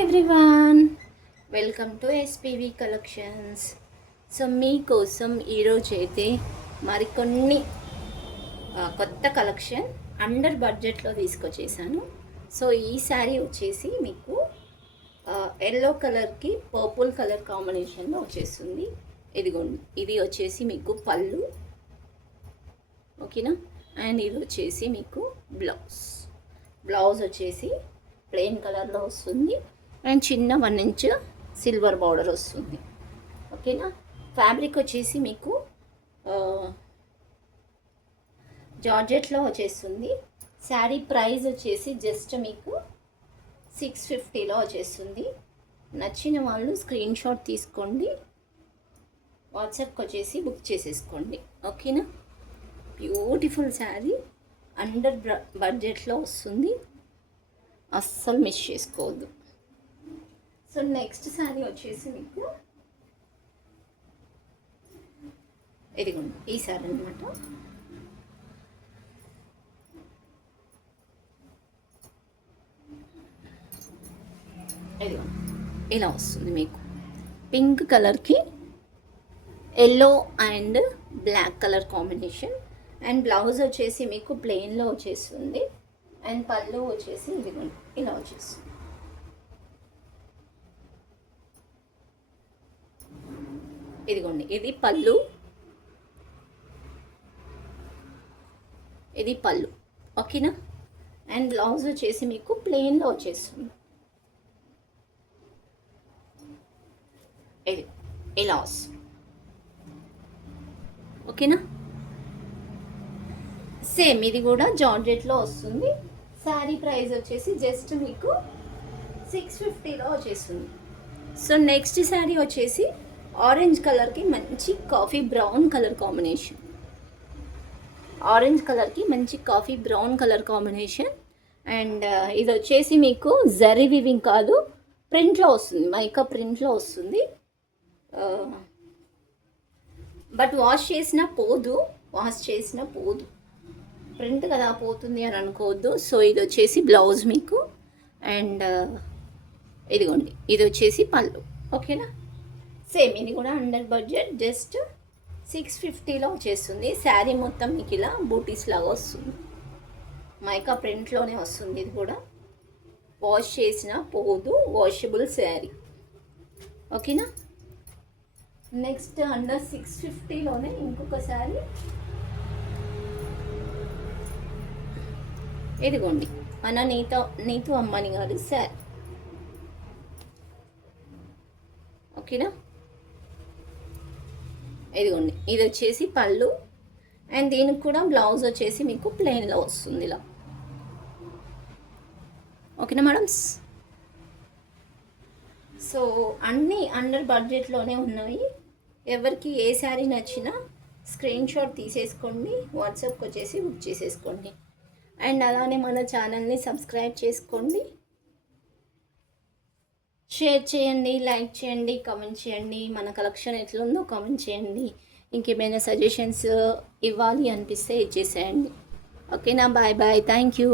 Everyone, welcome to SPV collections. So మీకోసం ఈరోజు అయితే మరికొన్ని కొత్త కలెక్షన్ అండర్ బడ్జెట్లో తీసుకొచ్చేసాను. సో ఈ శారీ వచ్చేసి మీకు ఎల్లో కలర్కి పర్పుల్ కలర్ కాంబినేషన్లో వచ్చేస్తుంది. ఇదిగోండి, ఇది వచ్చేసి మీకు పళ్ళు, ఓకేనా. అండ్ ఇది వచ్చేసి మీకు బ్లౌజ్ వచ్చేసి ప్లెయిన్ కలర్లో వస్తుంది అండ్ చిన్న 1 ఇంచ్ సిల్వర్ బార్డర్ వస్తుంది, ఓకేనా. ఫ్యాబ్రిక్ వచ్చేసి మీకు జార్జెట్లో వచ్చేస్తుంది. శారీ ప్రైస్ వచ్చేసి జస్ట్ మీకు 650లో వచ్చేస్తుంది. నచ్చిన వాళ్ళు స్క్రీన్ షాట్ తీసుకోండి, వాట్సాప్కి వచ్చేసి బుక్ చేసేసుకోండి, ఓకేనా. బ్యూటిఫుల్ శారీ అండర్ బడ్జెట్లో వస్తుంది, అస్సలు మిస్ చేసుకోవద్దు. సో నెక్స్ట్ శారీ వచ్చేసి మీకు ఇదిగోండి, ఈ శారీ అనమాట. ఇదిగోండి, ఇలా వస్తుంది మీకు పింక్ కలర్కి yellow and black colour combination. And blouse వచ్చేసి మీకు ప్లెయిన్లో వచ్చేస్తుంది. అండ్ పళ్ళు వచ్చేసి ఇదిగోండి ఇలా వచ్చేస్తుంది. ఇదిగోండి, ఇది పళ్ళు, ఇది పళ్ళు, ఓకేనా. అండ్ బ్లౌజ్ వచ్చేసి మీకు ప్లెయిన్లో వచ్చేస్తుంది. ఇది ఇలా వస్తుంది, ఓకేనా. సేమ్ ఇది కూడా జార్జెట్లో వస్తుంది. శారీ ప్రైస్ వచ్చేసి జస్ట్ మీకు 650లో వచ్చేస్తుంది. సో నెక్స్ట్ శారీ వచ్చేసి ఆరెంజ్ కలర్కి మంచి coffee brown colour combination. Orange కలర్కి మంచి coffee brown colour combination. And ఇది వచ్చేసి మీకు జరీ వివింగ్ కాదు, ప్రింట్లో వస్తుంది, మైకా ప్రింట్లో వస్తుంది. బట్ వాష్ చేసినా పోదు, ప్రింట్ కదా పోతుంది అని అనుకోవద్దు. సో ఇది వచ్చేసి బ్లౌజ్ మీకు. అండ్ ఇదిగోండి, ఇది వచ్చేసి పళ్ళు, ఓకేనా. సేమ్ ఇది కూడా అండర్ బడ్జెట్, జస్ట్ 650లో వచ్చేస్తుంది. శారీ మొత్తం మీకు ఇలా బూటీస్ లాగా వస్తుంది, మైకా ప్రింట్లోనే వస్తుంది. ఇది కూడా వాష్ చేసినా పోదు, వాషబుల్ శారీ, ఓకేనా. నెక్స్ట్ అండర్ 650లోనే ఇంకొక శారీ ఇదిగోండి, మన నీతు అమ్మని గారు శారీ, ఓకేనా. ఇదిగోండి, ఇది వచ్చేసి పళ్ళు అండ్ దీనికి కూడా బ్లౌజ్ వచ్చేసి మీకు ప్లెయిన్లో వస్తుంది ఇలా, ఓకేనా మేడమ్స్. సో అన్నీ అండర్ బడ్జెట్లోనే ఉన్నాయి. ఎవరికి ఏ శారీ నచ్చినా స్క్రీన్ షాట్ తీసేసుకోండి, వాట్సాప్కి వచ్చేసి బుక్ చేసేసుకోండి. అండ్ అలానే మన ఛానల్ని సబ్స్క్రైబ్ చేసుకోండి, షేర్ చేయండి, లైక్ చేయండి, కామెంట్ చేయండి. మన కలెక్షన్ ఎట్లుందో కామెంట్ చేయండి. ఇంకేమైనా సజెషన్స్ ఇవ్వాలి అనిపిస్తే ఇచ్చేసేయండి, ఓకేనా. Bye bye, thank you.